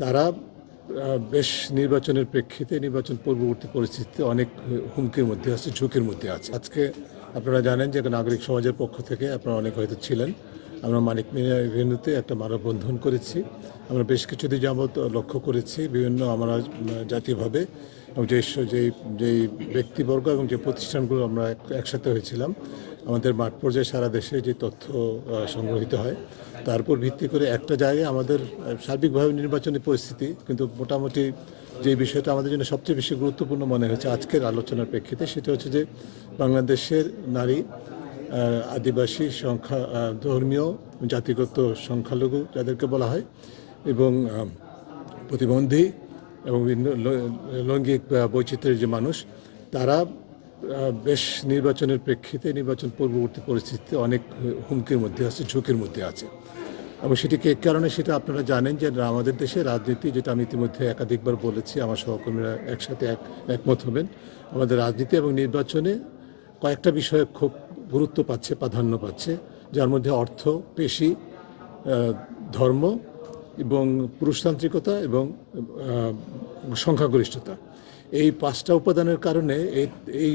তারা বেশ নির্বাচনের প্রেক্ষিতে নির্বাচন পূর্ববর্তী পরিস্থিতিতে অনেক হুমকির মধ্যে আছে, ঝুঁকির মধ্যে আছে। আজকে আপনারা জানেন যে নাগরিক সমাজের পক্ষ থেকে আপনারা অনেক হয়তো ছিলেন, আমরা মানিক মিয়া এভিনিউতে একটা মানববন্ধন করেছি। আমরা বেশ কিছুদিন যাবৎ লক্ষ্য করেছি বিভিন্ন আমরা জাতীয়ভাবে এবং যেই ব্যক্তিবর্গ এবং যে প্রতিষ্ঠানগুলো আমরা একসাথে হয়েছিলাম, আমাদের মাঠ পর্যায়ে সারা দেশে যে তথ্য সংগ্রহীত হয় তার উপর ভিত্তি করে একটা জায়গায় আমাদের সার্বিকভাবে নির্বাচনী পরিস্থিতি, কিন্তু মোটামুটি যে বিষয়টা আমাদের জন্য সবচেয়ে বেশি গুরুত্বপূর্ণ মনে হয়েছে আজকের আলোচনার প্রেক্ষিতে, সেটা হচ্ছে যে বাংলাদেশের নারী, আদিবাসী, ধর্মীয়, জাতিগত সংখ্যালঘু যাদেরকে বলা হয়, এবং প্রতিবন্ধী এবং লৈঙ্গিক বৈচিত্র্যের যে মানুষ, তারা বেশ নির্বাচনের প্রেক্ষিতে নির্বাচন পূর্ববর্তী পরিস্থিতিতে অনেক হুমকির মধ্যে আছে, ঝুঁকির মধ্যে আছে। এবং সেটি কে কারণে সেটা আপনারা জানেন যে আমাদের দেশে রাজনীতি, যেটা আমি ইতিমধ্যে একাধিকবার বলেছি, আমার সহকর্মীরা একসাথে একমত হবেন, আমাদের রাজনীতি এবং নির্বাচনে কয়েকটা বিষয়ে খুব গুরুত্ব পাচ্ছে, প্রাধান্য পাচ্ছে, যার মধ্যে অর্থ, পেশি, ধর্ম এবং পুরুষতান্ত্রিকতা এবং সংখ্যাগরিষ্ঠতা। এই পাঁচটা উপাদানের কারণে এই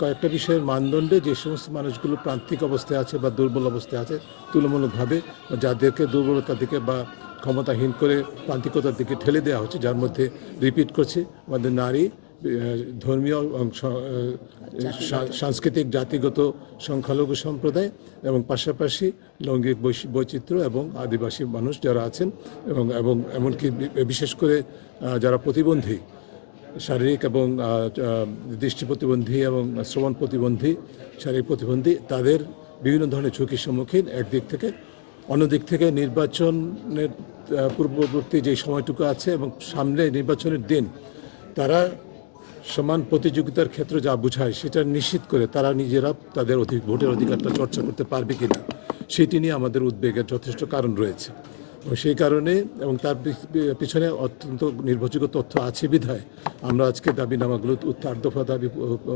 কয়েকটা বিষয়ের মানদণ্ডে যে সমস্ত মানুষগুলো প্রান্তিক অবস্থায় আছে বা দুর্বল অবস্থায় আছে, তুলনামূলকভাবে যাদেরকে দুর্বলতার দিকে বা ক্ষমতাহীন করে প্রান্তিকতার দিকে ঠেলে দেওয়া হচ্ছে, যার মধ্যে রিপিট করছি আমাদের নারী, ধর্মীয় সাংস্কৃতিক জাতিগত সংখ্যালঘু সম্প্রদায় এবং পাশাপাশি লৈঙ্গিক বৈচিত্র্য এবং আদিবাসী মানুষ যারা আছেন, এবং এমনকি বিশেষ করে যারা প্রতিবন্ধী, শারীরিক এবং দৃষ্টি প্রতিবন্ধী এবং শ্রবণ প্রতিবন্ধী, শারীরিক প্রতিবন্ধী, তাদের বিভিন্ন ধরনের ঝুঁকির সম্মুখীন একদিক থেকে। অন্যদিক থেকে নির্বাচনের পূর্ববর্তী যে সময়টুকু আছে এবং সামনে নির্বাচনের দিন, তারা সমান প্রতিযোগিতার ক্ষেত্রে যা বোঝায় সেটা নিশ্চিত করে তারা নিজেরা তাদের ভোটের অধিকারটা চর্চা করতে পারবে কিনা, সেটি নিয়ে আমাদের উদ্বেগের যথেষ্ট কারণ রয়েছে। এবং সেই কারণে এবং তার পিছনে অত্যন্ত নির্ভরযোগ্য তথ্য আছে বিধায় আমরা আজকে দাবিনামাগুলো 8 দফা দাবি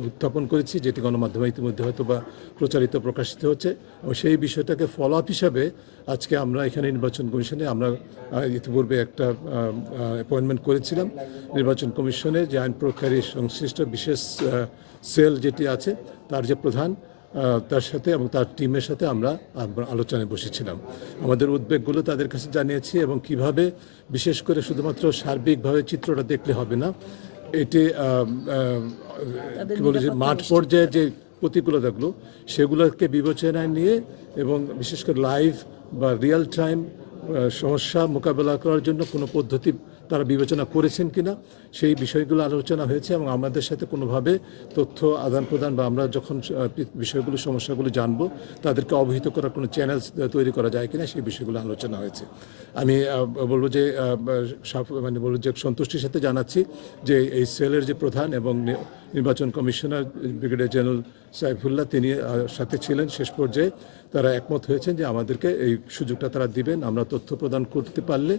উত্থাপন করেছি, যেটি গণমাধ্যমে ইতিমধ্যে হয়তো বা প্রকাশিত হচ্ছে। এবং সেই বিষয়টাকে ফলো আপ হিসাবে আজকে আমরা এখানে নির্বাচন কমিশনে আমরা ইতিপূর্বে একটা অ্যাপয়েন্টমেন্ট করেছিলাম। নির্বাচন কমিশনে যে আইন প্রয়োগকারী সংশ্লিষ্ট বিশেষ সেল যেটি আছে, তার যে প্রধান, তার সাথে এবং তার টিমের সাথে আমরা আলোচনায় বসেছিলাম। আমাদের উদ্বেগগুলো তাদের কাছে জানিয়েছি এবং কিভাবে, বিশেষ করে শুধুমাত্র সার্বিকভাবে চিত্রটা দেখলে হবে না, এটি কী বলে যে মাঠ পর্যায়ে যে প্রতিকূলতাগুলো, সেগুলোকে বিবেচনায় নিয়ে এবং বিশেষ করে লাইভ বা রিয়েল টাইম সমস্যা মোকাবেলা করার জন্য কোনো পদ্ধতি তারা বিবেচনা করেছেন কিনা, সেই বিষয়গুলো আলোচনা হয়েছে। এবং আমাদের সাথে কোনোভাবে তথ্য আদান প্রদান বা আমরা যখন বিষয়গুলো সমস্যাগুলো জানবো তাদেরকে অবহিত করার কোনো চ্যানেল তৈরি করা যায় কিনা, সেই বিষয়গুলো আলোচনা হয়েছে। আমি বলবো যে সন্তুষ্টির সাথে জানাচ্ছি যে এই সেলের যে প্রধান এবং নির্বাচন কমিশনার ব্রিগেডিয়ার জেনারেল সাইফুল্লাহ, তিনি সাথে ছিলেন শেষ পর্যায়ে। তারা একমত হয়েছেন যে আমাদেরকে এই সুযোগটা তারা দিবেন, আমরা তথ্য প্রদান করতে পারলে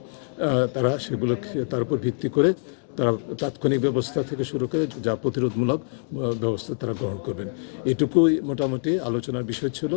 তারা সেগুলো তার উপর ভিত্তি করে তারা তাৎক্ষণিক ব্যবস্থা থেকে শুরু করে যা প্রতিরোধমূলক ব্যবস্থা তারা গ্রহণ করবেন। এটুকুই মোটামুটি আলোচনার বিষয় ছিল।